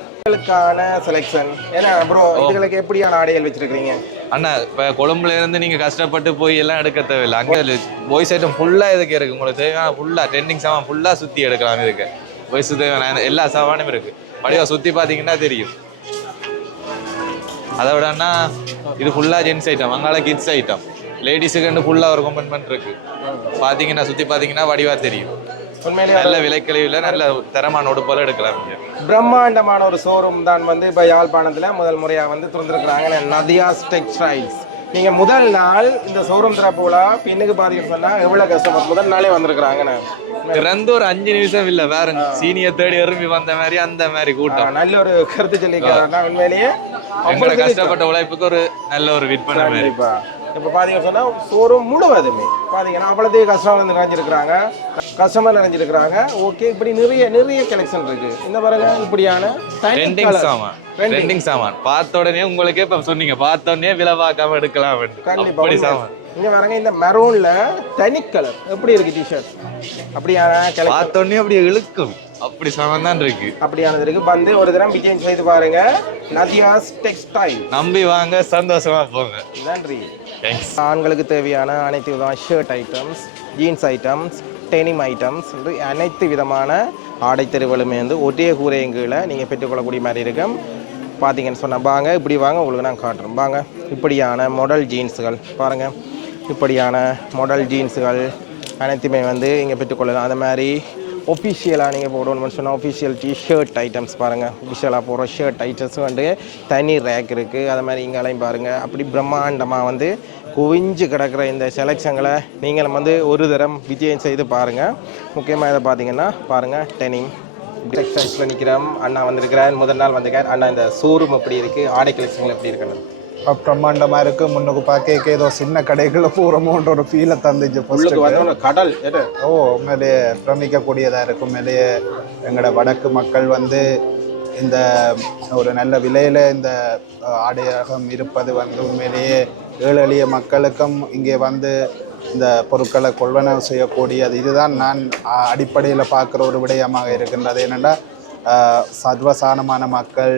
செலெக்ஷன் ஏன்னா ப்ரோ இதுகளுக்கு எப்படியான ஆடைகள் வச்சிருக்கீங்க அண்ணா? இப்போ கொழும்புல இருந்து நீங்கள் கஷ்டப்பட்டு போய் எல்லாம் எடுக்க தேவையில்லை. அங்கே பாய்ஸ் ஐட்டம் ஃபுல்லாக இதுக்கு இருக்குது. உங்களுக்கு தேவையான ஃபுல்லாக ட்ரெண்டிங் சாமான் ஃபுல்லாக சுற்றி எடுக்கலாம். இதுக்கு பாய்ஸ் தேவையான எல்லா சாமானும் இருக்குது. வடிவாக சுற்றி பார்த்தீங்கன்னா தெரியும். அதை விடன்னா இது ஃபுல்லாக ஜென்ஸ் ஐட்டம், அங்கால கிட்ஸ் ஐட்டம், லேடிஸுக்கு ஃபுல்லாக ஒரு கம்பெனிமெண்ட் இருக்குது. பார்த்தீங்கன்னா சுற்றி பார்த்தீங்கன்னா வடிவாக தெரியும். உண்மையிலேயே நல்ல விலைக்கழிவில் நல்ல தரமான உடுப்பெல்லாம் எடுக்கலாம். பிரம்மாண்டமான ஒரு ஷோரூம் தான் வந்து இப்போ யாழ்ப்பாணத்தில் முதல் முறையாக வந்து திறந்துருக்குறாங்க நதியாஸ் டெக்ஸ்டைல்ஸ். நீங்கள் முதல் நாள் இந்த ஷோரூம் திறப்புல பின்னுக்கு பார்த்தீங்கன்னு சொன்னால் எவ்வளோ கஸ்டமர் முதல் நாளே வந்திருக்கிறாங்கண்ணே. திறந்து ஒரு 5 நிமிஷம் இல்லை வேற சீனியர் தேடி எறும்பி வந்த மாதிரி அந்த மாதிரி கூட்டம். நல்ல ஒரு கருத்து சொல்லிக்கிறாருன்னா உண்மையிலேயே அவங்களோட கஷ்டப்பட்ட உழைப்புக்கு ஒரு நல்ல ஒரு விற்பனை மாதிரி. இப்போ பார்த்தீங்கன்னு சொன்னால் ஷோரூம் முழுவதுமே பார்த்தீங்கன்னா அவ்வளோதே கஸ்டமர் நிறைஞ்சிருக்கிறாங்க. ஓகே இப்படி நிறைய கலெக்ஷன் இருக்குது. இந்த பாருங்க இப்படியான ட்ரெண்டிங் சாமான் பார்த்த உடனே உங்களுக்கே இப்போ சொன்னீங்க பார்த்த உடனே விலை பார்க்காம எடுக்கலாம். கண்டிப்பாக சாமான் இங்கே பாருங்க இந்த மெரூன்ல தனி கலர் எப்படி இருக்கு டிஷர்ட் அப்படியான பார்த்த உடனே அப்படியே இழுக்கும். அப்படி சாமான் தான் இருக்கு. அப்படியானது இருக்கு. வந்து ஒரு தரம் விஜயம் செய்து பாருங்க நதியாஸ் டெக்ஸ்டைல். நம்பி வாங்க, சந்தோஷமா போங்க. நன்றி. ஆண்களுக்கு தேவையான அனைத்து விதமான shirt items, jeans items, denim items என்று அனைத்து விதமான ஆடை தெரிவுகளுமே வந்து ஒரே கூரையின் கீழே நீங்கள் பெற்றுக்கொள்ளக்கூடிய மாதிரி இருக்கும். பார்த்தீங்கன்னு சொன்னால் வாங்க இப்படி வாங்க உங்களுக்கு நான் காட்டுறோம். வாங்க இப்படியான மாடல் ஜீன்ஸுகள் பாருங்கள். இப்படியான மாடல் ஜீன்ஸுகள் அனைத்துமே வந்து இங்கே பெற்றுக்கொள்ளலாம். அது மாதிரி ஒஃபிஷியலாக நீங்கள் போடணும்னு சொன்னால் ஒஃபிஷியல் ஷர்ட் ஐட்டம்ஸ் பாருங்கள். ஒஃபிஷியலாக போகிற ஷர்ட் ஐட்டம்ஸும் வந்து தனி ரேக் இருக்குது. அது மாதிரி இங்கேலையும் பாருங்கள். அப்படி பிரம்மாண்டமாக வந்து குவிஞ்சு கிடக்கிற இந்த செலெக்ஷன்களை நீங்களும் வந்து ஒரு தரம் விஜயம் செய்து பாருங்கள். முக்கியமாக இதை பார்த்தீங்கன்னா பாருங்கள், டெனிம் டெக்ஸ்டைல்ஸில் நிற்கிறோம். அண்ணா வந்திருக்கிறார், முதல் நாள் வந்திருக்கார். அண்ணா இந்த ஷோரூம் எப்படி இருக்குது, ஆடை கலெக்ஷன்கள் எப்படி இருக்குன்னு? பிரம்மாண்டமாக இருக்குது. முன்னுக்கு பார்க்க ஏதோ சின்ன கடைகளில் போகிறோமோன்ற ஒரு ஃபீலை தந்துச்சு. கடல் உண்மையிலேயே பிரமிக்கக்கூடியதாக இருக்கும். உண்மையிலேயே எங்களோட வடக்கு மக்கள் வந்து இந்த ஒரு நல்ல விலையில் இந்த ஆடையகம் இருப்பது வந்து உண்மையிலேயே ஏழை எளிய மக்களுக்கும் இங்கே வந்து இந்த பொருட்களை கொள்வனவு செய்யக்கூடியது. இதுதான் நான் அடிப்படையில் பார்க்குற ஒரு விடயமாக இருக்கின்றது. என்னென்னா சர்வசாதாரணமான மக்கள்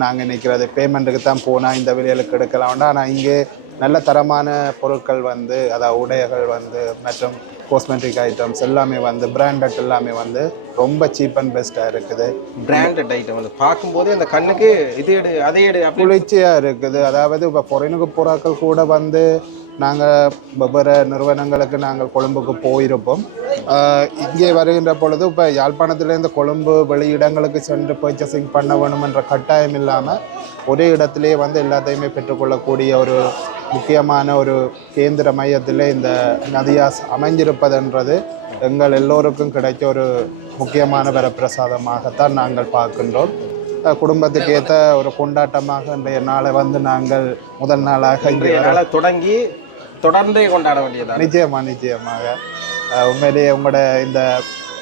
நாங்கள் நிற்கிறது பேமெண்ட்டுக்கு தான் போனால் இந்த விலைகளுக்கு எடுக்கலாம் வேண்டாம். ஆனால் இங்கே நல்ல தரமான பொருட்கள் வந்து அதாவது உடைகள் வந்து மற்றும் காஸ்மெட்டிக் ஐட்டம்ஸ் எல்லாமே வந்து பிராண்டட் எல்லாமே வந்து ரொம்ப சீப் அண்ட் பெஸ்ட்டாக இருக்குது. பிராண்டட் ஐட்டம் வந்து பார்க்கும்போதே அந்த கண்ணுக்கு இது எடு அதை எடு குளிர்ச்சியாக இருக்குது. அதாவது இப்போ பொறைனுக்கு புறாக்கள் கூட வந்து நாங்கள் வெவ்வேறு நிறுவனங்களுக்கு நாங்கள் கொழும்புக்கு போயிருப்போம். இங்கே வருகின்ற பொழுது இப்போ யாழ்ப்பாணத்திலேருந்து கொழும்பு வெளியிடங்களுக்கு சென்று பர்ச்சேசிங் பண்ண வேணும் என்ற கட்டாயம் இல்லாமல் ஒரே இடத்துலையே வந்து எல்லாத்தையுமே பெற்றுக்கொள்ளக்கூடிய ஒரு முக்கியமான ஒரு கேந்திர மையத்தில் இந்த நதியாஸ் அமைஞ்சிருப்பதுன்றது எங்கள் எல்லோருக்கும் கிடைச்ச ஒரு முக்கியமான வரப்பிரசாதமாகத்தான் நாங்கள் பார்க்கின்றோம். குடும்பத்துக்கு ஏற்ற ஒரு கொண்டாட்டமாக இன்றைய நாளை வந்து நாங்கள் முதல் நாளாக இன்றைய நாளை தொடங்கி தொடர்ந்தே கொண்டாட வேண்டியது. நிச்சயமாக உண்மையிலேயே உங்களோட இந்த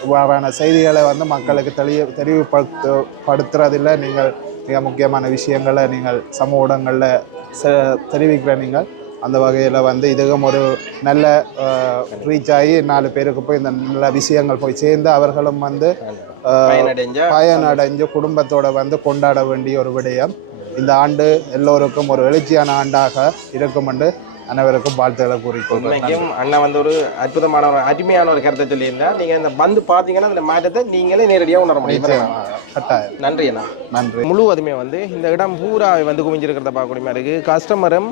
இவ்வாறான செய்திகளை வந்து மக்களுக்கு தெரிவுபடுத்துறதில் நீங்கள் மிக முக்கியமான விஷயங்களை நீங்கள் சமூக ஊடகங்களில் தெரிவிக்கிற நீங்கள் அந்த வகையில் வந்து இதுவும் ஒரு நல்ல ரீச் ஆகி 4 பேருக்கு போய் இந்த நல்ல விஷயங்கள் போய் சேர்ந்து அவர்களும் வந்து பயனடைஞ்சு குடும்பத்தோடு வந்து கொண்டாட வேண்டிய ஒரு விடயம். இந்த ஆண்டு எல்லோருக்கும் ஒரு எழுச்சியான ஆண்டாக இருக்கும் என்று அனைவருக்கும் வாழ்த்துக்களை கூறிக்கொள்கிறேன். அண்ணா வந்து ஒரு அற்புதமான ஒரு அருமையான ஒரு கருத்தை சொல்லியிருந்தா நீங்கள் இந்த வந்து பார்த்தீங்கன்னா அந்த மாற்றத்தை நீங்களே நேரடியாக உணர முடியும். கட்டாயம். நன்றி அண்ணா. நன்றி. முழுவதுமே வந்து இந்த இடம் பூரா வந்து குவிஞ்சிருக்கிறத பார்க்கக்கூடிய மாதிரி இருக்குது. கஸ்டமரும்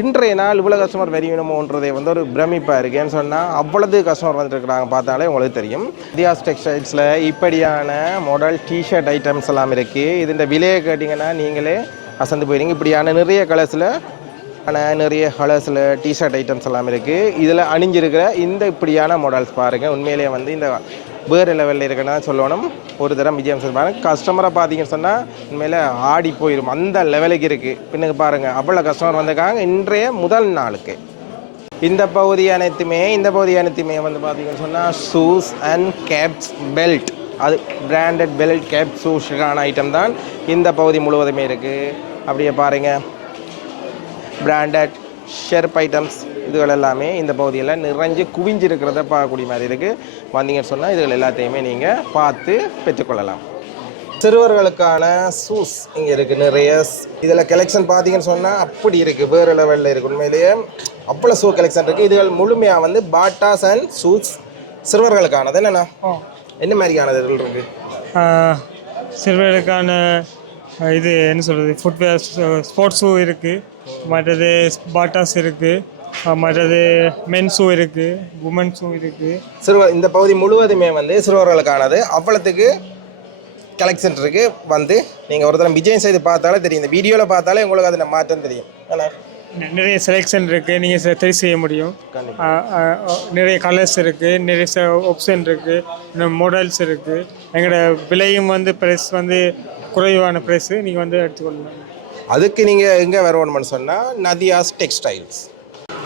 இன்றைய நாள் இவ்வளோ கஸ்டமர் வரணுமோன்றதை வந்து ஒரு பிரமிப்பாக இருக்குது. ஏன்னு சொன்னால் அவ்வளவு கஸ்டமர் வந்துட்டு இருக்கிறாங்க பார்த்தாலே உங்களுக்கு தெரியும். நதியாஸ் டெக்ஸ்டைல்ஸில் இப்படியான மாடல் டிஷர்ட் ஐட்டம்ஸ் எல்லாம் இருக்குது. இது விலையை கேட்டிங்கன்னா நீங்களே அசந்து போயிடுங்க. இப்படியான நிறைய கலர்ஸில் டிஷர்ட் ஐட்டம்ஸ் எல்லாம் இருக்குது. இதில் அணிஞ்சிருக்கிற இந்த இப்படியான மாடல்ஸ் பாருங்கள். உண்மையிலேயே வந்து இந்த வேறு லெவலில் இருக்குன்னா சொல்லணும். ஒரு தரம் விஜயம் பாருங்கள். கஸ்டமரை பார்த்தீங்கன்னு சொன்னால் உண்மையிலே ஆடி போயிடும், அந்த லெவலுக்கு இருக்குது. பின்னுக்கு பாருங்கள் அவ்வளோ கஸ்டமர் வந்திருக்காங்க இன்றைய முதல் நாளுக்கு. இந்த பகுதி அனைத்துமே வந்து பார்த்தீங்கன்னு சொன்னால் ஷூஸ் அண்ட் கேப்ஸ் பெல்ட், அது பிராண்டட் பெல்ட் கேப் ஷூஸுக்கான ஐட்டம் தான் இந்த பகுதி முழுவதுமே இருக்குது. அப்படியே பாருங்கள் பிராண்டட் ஷெர்ப் ஐட்டம்ஸ் இதுகள் எல்லாமே இந்த பகுதியில் நிறைஞ்சு குவிஞ்சிருக்கிறத பார்க்கக்கூடிய மாதிரி இருக்குது. வந்தீங்கன்னு சொன்னால் இதுகள் எல்லாத்தையுமே நீங்கள் பார்த்து பெற்றுக்கொள்ளலாம். சிறுவர்களுக்கான ஷூஸ் இங்கே இருக்குது நிறைய. இதில் கலெக்ஷன் பார்த்தீங்கன்னு சொன்னால் அப்படி இருக்குது, வேறு லெவலில் இருக்குது. உண்மையிலேயே அவ்வளோ ஷூ கலெக்ஷன் இருக்குது. இதுகள் முழுமையாக வந்து பாட்டாஸ் அண்ட் ஷூஸ் சிறுவர்களுக்கானது. என்னென்னா என்ன மாதிரியானது இருக்குது? சிறுவர்களுக்கான இது என்ன சொல்கிறது, ஃபுட்வேர் ஸ்போர்ட்ஸ் ஷூ இருக்குது, மற்றது பாட்டாஸ் இருக்குது, மற்றது மென் ஷூ இருக்குது, உமன் ஷூ இருக்குது. சிறுவர் இந்த பகுதி முழுவதுமே வந்து சிறுவர்களுக்கானது. அவ்வளோத்துக்கு கலெக்ஷன் இருக்குது. வந்து நீங்கள் ஒரு தடவை விஜயம் செய்து பார்த்தாலே தெரியும், இந்த வீடியோவில் பார்த்தாலே உங்களுக்கு அதில் மாற்றம் தெரியும். ஆனால் நிறைய செலெக்ஷன் இருக்குது, நீங்கள் தெரிவு செய்ய முடியும். நிறைய கலர்ஸ் இருக்குது, நிறைய ஆப்ஷன் இருக்குது, இன்னும் மாடல்ஸ் இருக்குது. எங்களோட விலையும் வந்து ப்ரைஸ் வந்து குறைவான ப்ரைஸு, நீங்கள் வந்து எடுத்துக்கொள்ளலாம். அதுக்கு நீங்கள் எங்கே வரணும்னு சொன்னால் நதியாஸ் டெக்ஸ்டைல்ஸ்,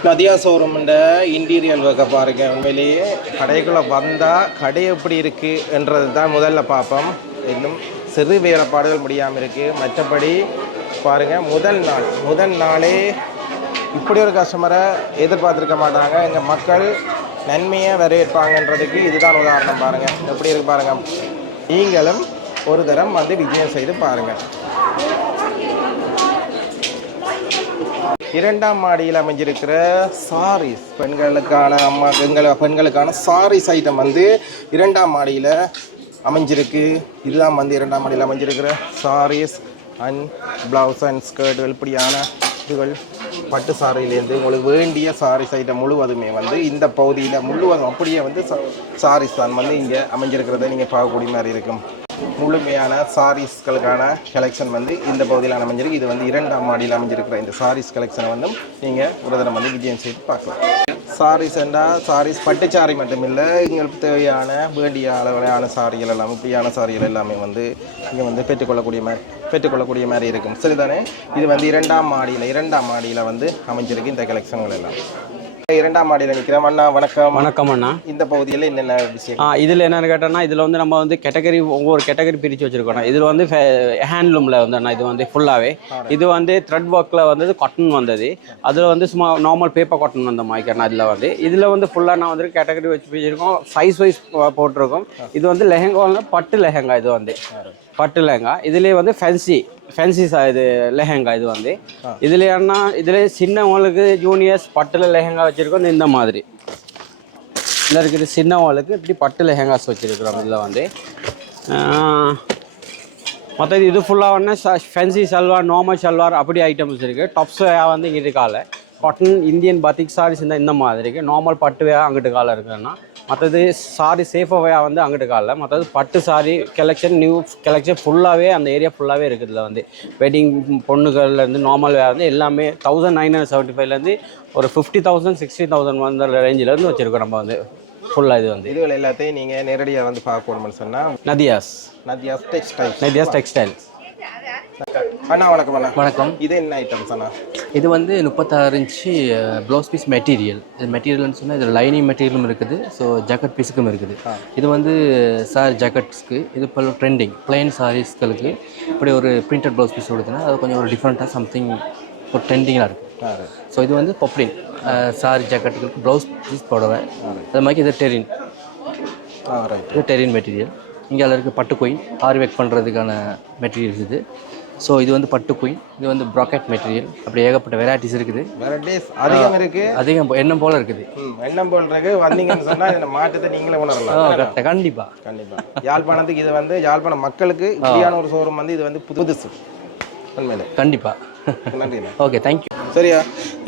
நதியாஸ் ஷோரூம்ன்ற இன்டீரியல் ஒர்க்கை பாருங்கள். உண்மையிலேயே கடைக்குள்ளே வந்தால் கடை எப்படி இருக்குன்றது தான் முதல்ல பார்ப்போம். இன்னும் சிறு வேலைப்பாடுகள் முடியாமல் இருக்குது. மற்றபடி பாருங்கள் முதல் நாளே இப்படி ஒரு கஸ்டமரை எதிர்பார்த்துருக்க மாட்டாங்க. எங்கள் மக்கள் நன்மையாக வரவேற்பாங்கன்றதுக்கு இதுதான் உதாரணம். பாருங்கள் எப்படி இருக்கு பாருங்கள். நீங்களும் ஒரு தரம் வந்து விஜயம் செய்து பாருங்கள். 2ஆம் மாடியில் அமைஞ்சிருக்கிற சாரீஸ் பெண்களுக்கான பெண்களுக்கான சாரீஸ் ஐட்டம் வந்து 2ஆம் மாடியில் அமைஞ்சிருக்கு. இதுதான் வந்து 2ஆம் மாடியில் அமைஞ்சிருக்கிற சாரீஸ் அண்ட் ப்ளவுஸ் அண்ட் ஸ்கர்ட்டுகள் இப்படியான இதுகள் பட்டு சாரியிலேருந்து உங்களுக்கு வேண்டிய சாரீஸ் ஐட்டம் முழுவதுமே வந்து இந்த பகுதியில் முழுவதும் அப்படியே வந்து சாரீஸ் தான் வந்து இங்கே அமைஞ்சிருக்கிறத நீங்கள் பார்க்கக்கூடிய மாதிரி இருக்கும். முழுமையான சாரீஸ்களுக்கான கலெக்ஷன் வந்து இந்த பகுதியில் அமைஞ்சிருக்கு. இது வந்து 2ஆம் மாடியில் அமைஞ்சிருக்கிற இந்த சாரீஸ் கலெக்ஷனை வந்து நீங்கள் ஒரு தடவை வந்து விஜயம் செய்து பார்க்கலாம். சாரீஸ் என்றால் சாரீஸ் பட்டு சாரி மட்டும் இல்லை, எங்களுக்கு தேவையான வேண்டிய அளவிலான சாரிகள் எல்லாம் இப்படியான சாரிகள் எல்லாமே வந்து இங்கே வந்து பெற்றுக்கொள்ளக்கூடிய மாதிரி இருக்கும். சரிதானே? இது வந்து 2ஆம் மாடியில் வந்து அமைஞ்சிருக்கு இந்த கலெக்ஷன்கள் எல்லாம். 2ஆம் மாடியில் நிற்கிறோம். அண்ணா வணக்கம். வணக்கம் அண்ணா. இந்த பகுதியில் என்னென்ன விஷயம்? இதில் என்னென்னு கேட்டோன்னா, இதில் வந்து நம்ம வந்து ஒவ்வொரு கேட்டகரி பிரித்து வச்சுருக்கோம். இதில் வந்து ஹேண்ட்லூமில் வந்து அண்ணா இது வந்து ஃபுல்லாகவே இது வந்து த்ரெட் ஒர்க்கில் வந்தது, காட்டன் வந்தது. அதில் வந்து சும்மா நார்மல் பேப்பர் காட்டன் வந்த மாதிரிக்கண்ணா. இதில் வந்து ஃபுல்லாக நான் வந்து கேட்டகரி வச்சு வச்சுருக்கோம். சைஸ் வைஸ் போட்டிருக்கோம். இது வந்து லெஹெங்கா, பட்டு லெஹெங்கா. இது வந்து பட்டு லெஹெங்கா. இதுலேயே வந்து ஃபேன்சி இது லெஹெங்கா. இது வந்து இதில் சின்னவங்களுக்கு ஜூனியர்ஸ் பட்டில் லெஹெங்கா வச்சுருக்கோம். இந்த மாதிரி இதில் இருக்குது சின்னவங்களுக்கு இப்படி பட்டு லெஹெங்காஸ் வச்சுருக்குறோம். இதில் வந்து மற்றது இது ஃபுல்லாக வந்து ஃபேன்சி சல்வார், நார்மல் சல்வார் அப்படி ஐட்டம்ஸ் இருக்குது. டாப்ஸ் வந்து இங்கிட்டு காலை காட்டன் இந்தியன் பத்திக் சாரீஸ் இந்த மாதிரி இருக்குது. நார்மல் பட்டு வேயா அங்கிட்டு காலை இருக்குதுன்னா, மற்றது சாரி சேஃபாக வந்து அங்கிட்டு காலில். மற்றது பட்டு சாரி கலெக்ஷன், நியூ கலெக்ஷன் ஃபுல்லாகவே அந்த ஏரியா ஃபுல்லாகவே இருக்குது. இதில் வந்து வெட்டிங் பொண்ணுகள்லேருந்து நார்மல் வேறு வந்து எல்லாமே 1975லேருந்து ஒரு 50,000 60,000 வந்த ரேஞ்சிலேருந்து வச்சுருக்கோம் நம்ம வந்து ஃபுல்லாக. இது வந்து இதுகள் எல்லாத்தையும் நீங்கள் நேரடியாக வந்து பார்க்கணும்னு சொன்னால் நதியாஸ் டெக்ஸ்டைல்ஸ். அண்ணா வணக்கம். அண்ணா வணக்கம். இது என்ன ஐட்டம்ஸ் அண்ணா? இது வந்து 36 இன்ச்சு ப்ளவுஸ் பீஸ் மெட்டீரியல். இது மெட்டீரியல்னு சொன்னால் இதில் லைனிங் மெட்டீரியலும் இருக்குது, ஸோ ஜாக்கெட் பீஸுக்கும் இருக்குது. இது வந்து சாரி ஜாக்கெட்ஸ்க்கு, இது இப்போ ட்ரெண்டிங் பிளைன் சாரீஸ்களுக்கு இப்படி ஒரு பிரிண்டட் ப்ளவுஸ் பீஸ் கொடுத்தனா அது கொஞ்சம் ஒரு டிஃப்ரெண்ட்டாக சம்திங் ஒரு ட்ரெண்டிங்காக இருக்குது. ஸோ இது வந்து பொப்ளின் சாரி ஜாக்கெட்டுகளுக்கு ப்ளவுஸ் பீஸ் போடுவேன். அது மாதிரி இது டெரின் இது டெரின் மெட்டீரியல். இங்கே அதில் இருக்குது பட்டு குயின், ஆரி ஒர்க் பண்ணுறதுக்கான மெட்டீரியல்ஸ் இது. ஸோ இது வந்து பட்டு குயின், இது வந்து ப்ராக்கெட் மெட்டீரியல். அப்படி ஏகப்பட்ட வெரைட்டிஸ் இருக்குது. அதிகம் இருக்குது, அதிகம் எண்ணம் போல் இருக்குது. எண்ணம் போல் இருக்கு. வந்தீங்கன்னு சொன்னால் இந்த மாற்றத்தை நீங்களே உணரலாம். கண்டிப்பாக. யாழ்ப்பாணத்துக்கு இது வந்து யாழ்ப்பாணம் மக்களுக்கு இப்படியான ஒரு ஷோரூம் வந்து இது வந்து புதுசு உண்மையிலே. கண்டிப்பாக. நன்றி. Okay, thank you. சரியா?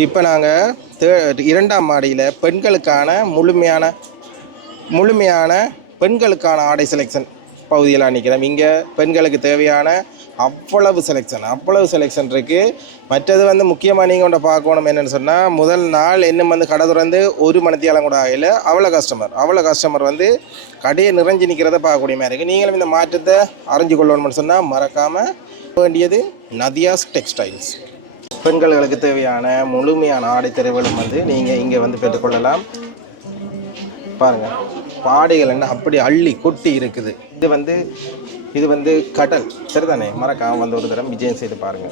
இப்போ நாங்கள் 2ஆம் மாடியில் முழுமையான பெண்களுக்கான ஆடை செலெக்ஷன் பகுதியில் நிற்கிறோம். இங்கே பெண்களுக்கு தேவையான அவ்வளவு செலெக்ஷன் இருக்குது. மற்றது வந்து முக்கியமாக நீங்கள் ஒன்றை பார்க்கணும் என்னென்னு சொன்னால், முதல் நாள் இன்னும் வந்து கடை திறந்து 1 மணித்தியாலம் கூட ஆகல, அவ்வளோ கஸ்டமர் வந்து கடையை நிறைஞ்சு நிற்கிறத பார்க்கக்கூடிய மாதிரி இருக்குது. நீங்களும் இந்த மாற்றத்தை அறிஞ்சு கொள்ளணும்னு சொன்னால் மறக்காமல் வேண்டியது நதியாஸ் டெக்ஸ்டைல்ஸ். பெண்களுக்கு தேவையான முழுமையான ஆடை தெரிவுகளும் வந்து நீங்கள் இங்கே வந்து பெற்றுக்கொள்ளலாம். பாருங்கள், பாடைகள் என்ன அப்படி அள்ளி கொட்டி இருக்குது. இது வந்து கடல். சரிதானே? මරකාම வந்து ஒரு தரம் විජයෙන් செய்து பாருங்க.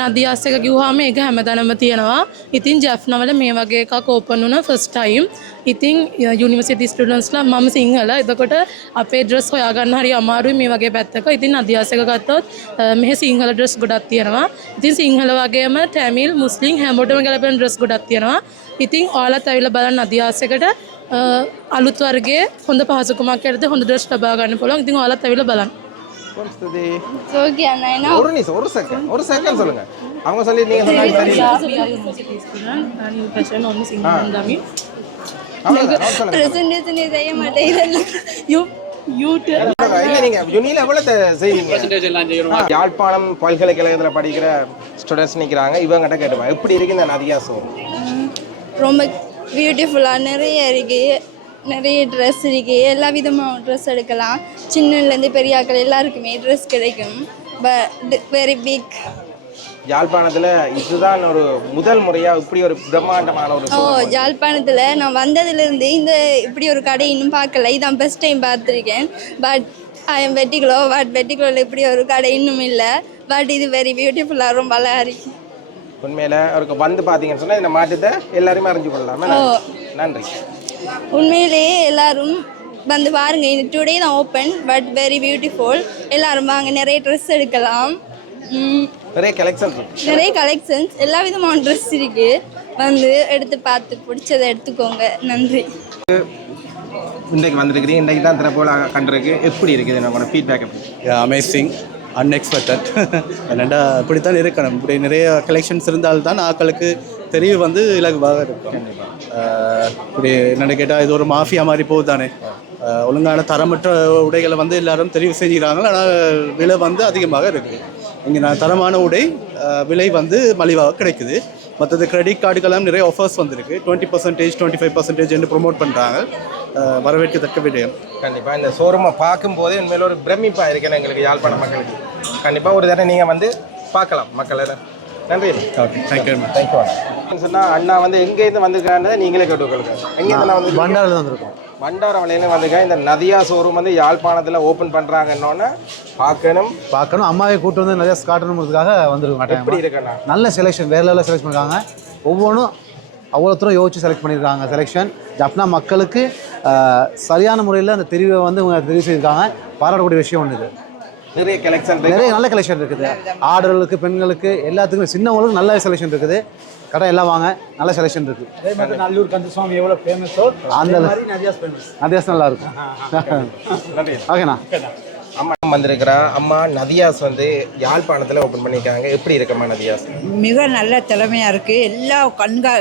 නදියාස් එක කිව්වහම ඒක හැමතැනම තියෙනවා. ඉතින් ජැෆ්නවල මේ වගේ එකක් ඕපන් වුණා ෆස්ට් ටයිම්. ඉතින් යුනිවර්සිටි ස්ටුඩන්ට්ස්ලා මම සිංහල. එතකොට අපේ ඩ්‍රස් හොයාගන්න හරි අමාරුයි මේ වගේ පැත්තක. ඉතින් නදියාස් එක ගත්තොත් මෙහි සිංහල ඩ්‍රස් ගොඩක් තියෙනවා. ඉතින් සිංහල වගේම තමිල්, මුස්ලිම් හැමෝටම ගැලපෙන ඩ්‍රස් ගොඩක් තියෙනවා. ඉතින් ඔයාලත් ඇවිල්ලා බලන්න නදියාස් එකට අලුත් වර්ගයේ හොඳ පහසුකමක් යටතේ හොඳ ඩ්‍රස් ලබා ගන්න පුළුවන්. ඉතින් ඔයාලත් ඇවිල්ලා බලන්න. ஒரு செகண்ட் சொல்லுங்க. அவங்க சொல்லி நீங்க யாழ்ப்பாணம் பல்கலைக்கழகத்தில் படிக்கிற ஸ்டூடெண்ட்ஸ் நிற்கிறாங்க. இவங்ககிட்ட கேட்டுப்பாங்க எப்படி இருக்கு இந்த நதியாஸ்? ரொம்ப பியூட்டிஃபுல்லாக நிறைய இருக்குது. நிறைய ட்ரெஸ் இருக்குது. எல்லா விதமான ட்ரெஸ் எடுக்கலாம். சின்னலேருந்து பெரிய ஆட்கள் எல்லாருக்குமே ட்ரெஸ் கிடைக்கும். But very big. யாழ்ப்பாணத்தில் இதுதான் ஒரு முதல் முறையாக இப்படி ஒரு பிரம்மாண்டமான ஒரு யாழ்ப்பாணத்தில் நான் வந்ததுலேருந்து இப்படி ஒரு கடை இன்னும் பார்க்கல. இதான் ஃபஸ்ட் டைம் பார்த்துருக்கேன். பட் ஐ எம் வெட்டிக்குளோவில் இப்படி ஒரு கடை இன்னும் இல்லை. பட் இது வெரி பியூட்டிஃபுல்லாக ரொம்ப அழகாக இருக்கு. உண்மையில் அவருக்கு வந்து பார்த்தீங்கன்னு சொன்னால் இந்த மாற்றத்தை எல்லாருமே அறிஞ்சு கொள்ளலாம். நன்றி. உண்மையிலேயே எல்லாரும் வந்து பாருங்க. டுடே தான் ஓப்பன், பட் வெரி பியூட்டிஃபுல். எல்லாரும் வாங்க, நிறைய ட்ரெஸ் எடுக்கலாம். நிறைய கலெக்ஷன்ஸ் எல்லா விதமான ட்ரெஸ் இருக்கு. வந்து எடுத்து பார்த்து பிடிச்சதை எடுத்துக்கோங்க. நன்றி. இன்றைக்கு வந்திருக்கிறீங்க, இன்றைக்கு தான் திறப்போல கண்டிருக்கு. எப்படி இருக்குது உங்களோட ஃபீட்பேக்? அமேசிங். அன்எக்ஸ்பெக்டட். என்னென்னா இப்படித்தான் இருக்கணும். இப்படி நிறைய கலெக்ஷன்ஸ் இருந்தால்தான் ஆக்களுக்கு தெரிவு வந்து இலகுவாக இருக்கும். இப்படி என்னென்னு கேட்டால் இது ஒரு மாஃபியா மாதிரி போகுது தானே. ஒழுங்கான தரமற்ற உடைகளை வந்து எல்லாரும் தெரிவு செஞ்சுக்கிறாங்க. ஆனால் விலை வந்து அதிகமாக இருக்குது. இங்கே நான் தரமான உடை விலை வந்து மலிவாக கிடைக்குது. மற்றது கிரெடிட் கார்டுக்கெல்லாம் நிறைய ஆஃபர்ஸ் வந்திருக்கு. 20%, 25% என்று ப்ரொமோட் பண்ணுறாங்க. வரவேற்கத்தக்க விடயம். கண்டிப்பாக இந்த ஷோரூமை பார்க்கும்போதே உண்மையில ஒரு பிரமிப்பாக இருக்கேன் எங்களுக்கு யாழ்ப்பாண மக்களுக்கு. கண்டிப்பாக ஒரு தடவை நீங்கள் வந்து பார்க்கலாம் மக்களை. நன்றி. Okay, thank you. தேங்க்யூ. சொன்னால் அண்ணா வந்து எங்கேருந்து வந்துருக்கான்னு நீங்களே கேட்டுக்கொள்ளுங்க. எங்கேருந்து நான் வந்து பண்டாரில் வந்திருக்கோம். வண்டாரவளையிலேருந்து வந்துருக்கேன். இந்த நதியா ஷோரூம் வந்து யாழ்ப்பாணத்தில் ஓப்பன் பண்ணுறாங்கன்னொன்னே பார்க்கணும். அம்மாவை கூட்டு வந்து நிறைய காட்டணுங்கிறதுக்காக வந்துருக்கோம். எப்படி இருக்கண்ணா? நல்ல செலெக்ஷன், வேறு லெவலில் செலக்ட் பண்ணிருக்காங்க. ஒவ்வொன்றும் அவ்வளோ தூரம் யோசிச்சு செலக்ட் பண்ணியிருக்காங்க. செலெக்ஷன் ஜப்னா மக்களுக்கு சரியான முறையில் அந்த தெரிவை வந்து இவங்க தெரிவு செய்திருக்காங்க. பாராட்டக்கூடிய விஷயம் ஒன்று இது. நிறைய கலெக்ஷன், நிறைய நல்ல கலெக்ஷன் இருக்குது. ஆடர்களுக்கு, பெண்களுக்கு, எல்லாத்துக்குமே, சின்னவங்களுக்கு நல்ல செலெக்ஷன் இருக்குது. கடை எல்லாம் வாங்க, நல்ல செலெக்ஷன் இருக்குது. அதே மாதிரி நல்லூர் கந்தசுவாமி எவ்வளோ ஃபேமஸோ அந்த நதியாஸ் ஃபேமஸ். நதியாஸ் நல்லா இருக்கும். நன்றி. ஓகேண்ணா. அம்மா வந்திருக்கிறா. அம்மா நதியாஸ் வந்து யாழ்ப்பாணத்தில் ஓப்பன் பண்ணியிருக்காங்க. எப்படி இருக்கம்மா நதியாஸ்? மிக நல்ல திறமையாக இருக்குது. எல்லா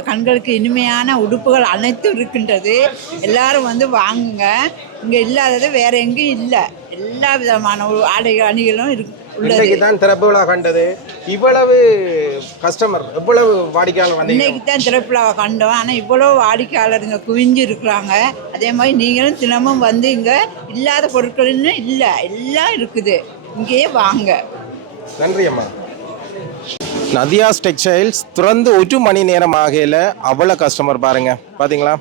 கண்களுக்கு இனிமையான உடுப்புகள் அனைத்தும் இருக்கின்றது. எல்லாரும் வந்து வாங்குங்க. இங்கே இல்லாதது வேற எங்கேயும் இல்லை. எல்லா விதமான ஆடை அணிகளும் இன்னைக்கு தான் திறப்பு விழா கண்டது. இவ்வளவு கஸ்டமர், எவ்வளவு வாடிக்கையாளர் வந்து இன்னைக்கு தான் திறப்பு விழாவை கண்டோம். ஆனால் இவ்வளோ வாடிக்கையாளர் இங்கே குவிஞ்சு இருக்கிறாங்க. அதே மாதிரி நீங்களும் தினமும் வந்து இங்கே இல்லாத பொருட்கள்னு இல்லை, எல்லாம் இருக்குது. இங்கேயே வாங்க. நன்றி அம்மா. நதியாஸ் டெக்ஸ்டைல்ஸ் திறந்து 1 மணி நேரம் ஆகையில் அவ்வளோ கஸ்டமர் பாருங்க. பார்த்தீங்களா,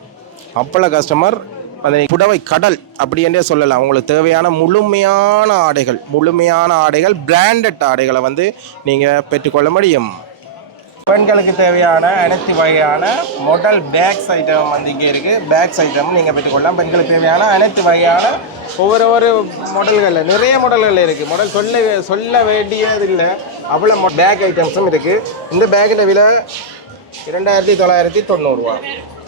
அவ்வளோ கஸ்டமர். அந்த புடவை கடல் அப்படி என்றே சொல்லலாம். உங்களுக்கு தேவையான முழுமையான ஆடைகள் பிராண்டட் ஆடைகளை வந்து நீங்கள் பெற்றுக்கொள்ள முடியும். பெண்களுக்கு தேவையான அனைத்து வகையான மாடல் பேக்ஸ் ஐட்டம் வந்து இங்கே இருக்குது. பேக்ஸ் ஐட்டம் நீங்கள் பெற்றுக்கொள்ளலாம். பெண்களுக்கு தேவையான அனைத்து வகையான ஒவ்வொரு மாடல்கள், நிறைய மாடல்கள் இருக்குது. மாடல் சொல்ல வேண்டியது இல்லை, அவ்வளோ பேக் ஐட்டம்ஸும் இருக்குது. இந்த பேக்கில் விலை 2990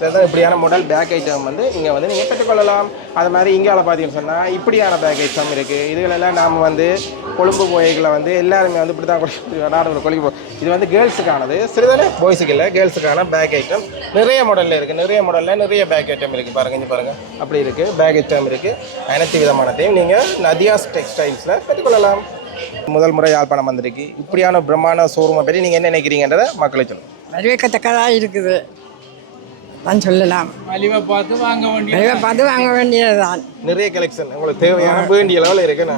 சரிதான். இப்படியான மாடல் பேக் ஐட்டம் வந்து இங்கே வந்து நீங்கள் பெற்றுக்கொள்ளலாம். அது மாதிரி இங்கால பார்த்தீங்கன்னு சொன்னால் இப்படியான பேக் ஐட்டம் இருக்குது. இதுகளெல்லாம் நாம் வந்து கொழும்பு போய்களை வந்து எல்லாருமே வந்து இப்படி தான் நாடு கொழும்பு. இது வந்து கேர்ள்ஸுக்கானது, சிறிதானே பாய்ஸுக்கு இல்லை, கேர்ள்ஸுக்கான பேக் ஐட்டம் நிறைய மாடலில் இருக்குது. நிறைய பேக் ஐட்டம் இருக்குது. பாருங்கள், இங்கே பாருங்கள், அப்படி இருக்குது. பேக் ஐட்டம் இருக்குது. அனைத்து விதமானதையும் நீங்கள் நதியாஸ் டெக்ஸ்டைல்ஸில் பெற்றுக்கொள்ளலாம். முதல் முறை யாழ்ப்பாணம் வந்திருக்கு. இப்படியான பிரம்மாண்ட ஷோரூமை பற்றி நீங்கள் என்ன நினைக்கிறீங்கன்றதை மக்களுக்கு சொல்லுங்கள். வரவேற்கத்தக்கதாக இருக்குது தான் சொல்லலாம். மலிவை பார்த்து வாங்க வேண்டியது வாங்க வேண்டியதுதான். நிறைய கலெக்ஷன் உங்களுக்கு தேவையான வேண்டிய லெவலில் இருக்குண்ணா.